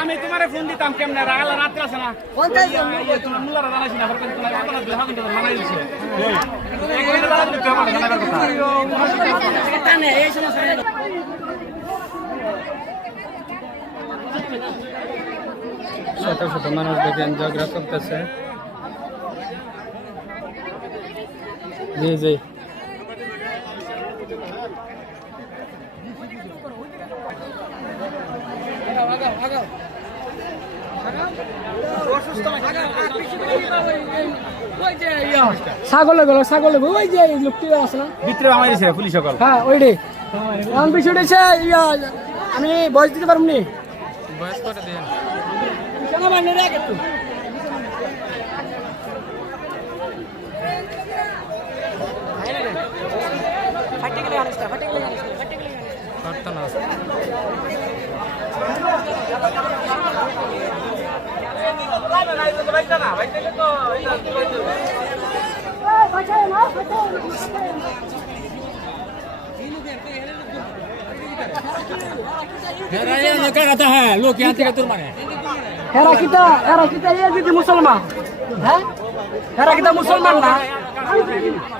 আমি তোমার ফোন দিতাম কেমন রাত্রে আছে না তোমার মুলারা জানাইছি না মানাই দিচ্ছে শত শত মানুষ দেখেন ঝগড়া করতেছে। জি জি ছাগলে গেল ছাগলে ওই যে লোকটি আছে না ভিতরে আমার পুলিশ সকল হ্যাঁ ওইটাই আমার বিষয়টা হচ্ছে আমি বয়স দিতে পারবো নি বয়স করে দেন কেন মানে রে একটু ফাটে গেলে আনিস না ফাটে গেলে করতে না लोग यहाँ থেকে তোর মানে হেরা কিটা এই যে মুসলমান হ্যাঁ হেরা কিটা মুসলমান না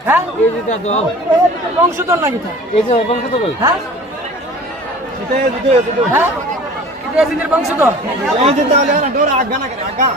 হ্যাঁ এই যে দাও বংশধর না কিটা এই যে বংশধর হ্যাঁ এটা এই যে হ্যাঁ এটা এই যে বংশধর এই যে তাহলে না ডোর আগা না করে আগা